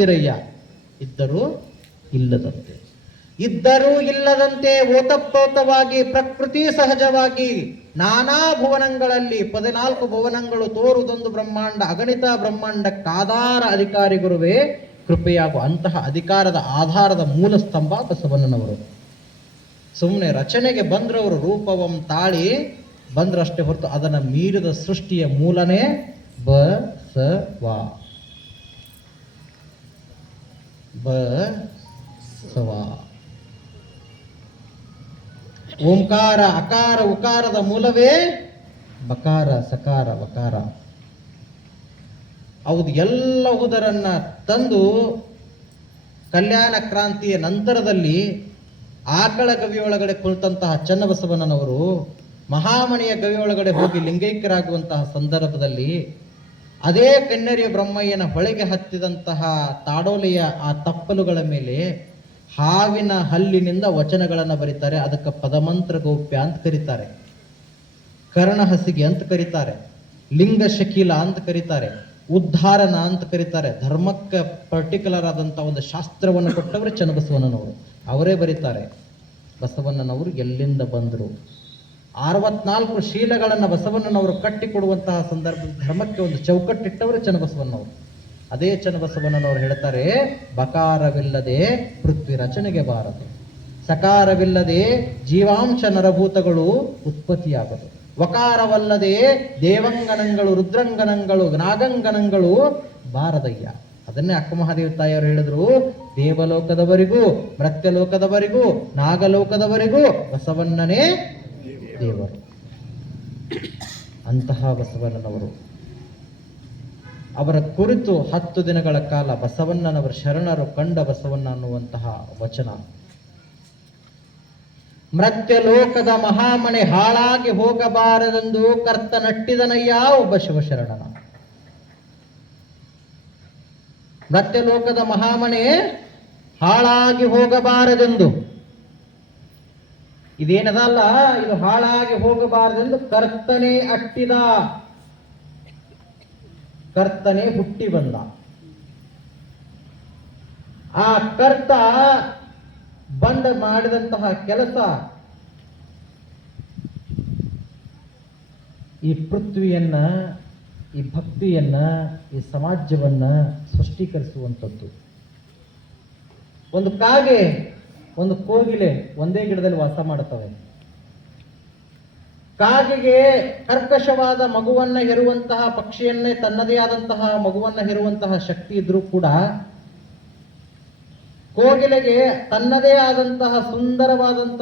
ಇದ್ದೀರಯ್ಯ ಇದ್ದರೂ ಇಲ್ಲದಂತೆ. ಇದ್ದರೂ ಇಲ್ಲದಂತೆ ಓತಪ್ರೋತವಾಗಿ, ಪ್ರಕೃತಿ ಸಹಜವಾಗಿ ನಾನಾ ಭುವನಗಳಲ್ಲಿ ಪದಿನಾಲ್ಕು ಭುವನಗಳು ತೋರುದೊಂದು ಬ್ರಹ್ಮಾಂಡ, ಅಗಣಿತ ಬ್ರಹ್ಮಾಂಡಕ್ಕಾಧಾರ ಅಧಿಕಾರಿ ಗುರುವೇ ಕೃಪೆಯಾಗುವ ಅಂತಹ ಅಧಿಕಾರದ ಆಧಾರದ ಮೂಲ ಸ್ತಂಭ ಬಸವಣ್ಣನವರು. ಸುಮ್ಮನೆ ರಚನೆಗೆ ಬಂದ್ರವರು ರೂಪವಂ ತಾಳಿ, ಬಂದ್ರಷ್ಟೇ ಹೊರತು ಅದನ್ನು ಮೀರಿದ ಸೃಷ್ಟಿಯ ಮೂಲನೇ ಬ ಸ, ವ. ಬ ಸವ ಓಂಕಾರ, ಅಕಾರ, ಉಕಾರದ ಮೂಲವೇ ಬಕಾರ, ಸಕಾರ, ವಕಾರ. ಹೌದು, ಎಲ್ಲವುದರನ್ನ ತಂದು ಕಲ್ಯಾಣ ಕ್ರಾಂತಿಯ ನಂತರದಲ್ಲಿ ಆಕಳ ಗವಿಯೊಳಗಡೆ ಕುಳಿತಂತಹ ಚನ್ನಬಸವಣ್ಣನವರು ಮಹಾಮಣಿಯ ಗವಿಯೊಳಗಡೆ ಹೋಗಿ ಲಿಂಗೈಕ್ಯರಾಗುವಂತಹ ಸಂದರ್ಭದಲ್ಲಿ ಅದೇ ಕನ್ನರಿಯ ಬ್ರಹ್ಮಯ್ಯನ ಹೊಳೆಗೆ ಹತ್ತಿದಂತಹ ತಾಡೋಲೆಯ ಆ ತಪ್ಪಲುಗಳ ಮೇಲೆ ಹಾವಿನ ಹಲ್ಲಿನಿಂದ ವಚನಗಳನ್ನು ಬರೀತಾರೆ. ಅದಕ್ಕೆ ಪದಮಂತ್ರ ಗೌಪ್ಯ ಅಂತ ಕರೀತಾರೆ. ಕರ್ಣ ಹಸಿಗೆ ಅಂತ ಕರೀತಾರೆ. ಲಿಂಗ ಶಕೀಲ ಅಂತ ಕರೀತಾರೆ. ಉದ್ಧಾರನ ಅಂತ ಕರೀತಾರೆ. ಧರ್ಮಕ್ಕೆ ಪರ್ಟಿಕ್ಯುಲರ್ ಆದಂಥ ಒಂದು ಶಾಸ್ತ್ರವನ್ನು ಕೊಟ್ಟವರು ಚನ್ನಬಸವಣ್ಣನವರು. ಅವರೇ ಬರೀತಾರೆ. ಬಸವಣ್ಣನವರು ಎಲ್ಲಿಂದ ಬಂದರು? ಅರವತ್ನಾಲ್ಕು ಶೀಲಗಳನ್ನು ಬಸವಣ್ಣನವರು ಕಟ್ಟಿಕೊಡುವಂತಹ ಸಂದರ್ಭ ಧರ್ಮಕ್ಕೆ ಒಂದು ಚೌಕಟ್ಟಿಟ್ಟವರು ಚನ್ನಬಸವಣ್ಣವರು ಅದೇ ಚನ್ನಬಸವಣ್ಣನವರು ಹೇಳ್ತಾರೆ, ಬಕಾರವಿಲ್ಲದೆ ಪೃಥ್ವಿ ರಚನೆಗೆ ಬಾರದು. ಸಕಾರವಿಲ್ಲದೆ ಜೀವಾಂಶ ನರಭೂತಗಳು ಉತ್ಪತ್ತಿಯಾಗದು. ವಕಾರವಲ್ಲದೆ ದೇವಂಗನಂಗಳು, ರುದ್ರಂಗನಗಳು, ನಾಗಂಗನಂಗಳು ಬಾರದಯ್ಯ. ಅದನ್ನೇ ಅಕ್ಕಮಹಾದೇವ ತಾಯಿಯವರು ಹೇಳಿದ್ರು, ದೇವಲೋಕದವರಿಗೂ, ಮೃತ್ಯಲೋಕದವರೆಗೂ, ನಾಗಲೋಕದವರಿಗೂ ಬಸವಣ್ಣನೇ ದೇವರು. ಅಂತಹ ಬಸವಣ್ಣನವರು. ಅವರ ಕುರಿತು ಹತ್ತು ದಿನಗಳ ಕಾಲ ಬಸವಣ್ಣನವರ ಶರಣರು ಕಂಡ ಬಸವಣ್ಣ ಅನ್ನುವಂತಹ ವಚನ. ಮೃತ್ಯ ಲೋಕದ ಮಹಾಮಣೆ ಹಾಳಾಗಿ ಹೋಗಬಾರದೆಂದು ಕರ್ತ ನಟ್ಟಿದನಯ್ಯ ಒಬ್ಬ ಶಿವಶರಣನ. ಮೃತ್ಯ ಲೋಕದ ಮಹಾಮಣೆ ಹಾಳಾಗಿ ಹೋಗಬಾರದೆಂದು ಇದೇನದಲ್ಲ, ಇದು ಹಾಳಾಗಿ ಹೋಗಬಾರದೆಂದು ಕರ್ತನೆ ಅಟ್ಟಿದ. ಕರ್ತನೆ ಹುಟ್ಟಿ ಬಂದ. ಆ ಕರ್ತ ಬಂದ ಮಾಡಿದಂತಹ ಕೆಲಸ ಈ ಪೃಥ್ವಿಯನ್ನ, ಈ ಭಕ್ತಿಯನ್ನ, ಈ ಸಮಾಜವನ್ನ ಸೃಷ್ಟೀಕರಿಸುವಂಥದ್ದು ಒಂದು ಕಾಗೆ ಒಂದು ಕೋಗಿಲೆ ಒಂದೇ ಗಿಡದಲ್ಲಿ ವಾಸ ಮಾಡುತ್ತವೆ. ಕಾಗೆಗೆ ಕರ್ಕಶವಾದ ಮಗುವನ್ನ ಹೆರುವಂತಹ, ಪಕ್ಷಿಯನ್ನೇ ತನ್ನದೇ ಆದಂತಹ ಮಗುವನ್ನ ಹೆರುವಂತಹ ಶಕ್ತಿ ಇದ್ರೂ ಕೂಡ ಕೋಗಿಲೆಗೆ ತನ್ನದೇ ಆದಂತಹ ಸುಂದರವಾದಂತಹ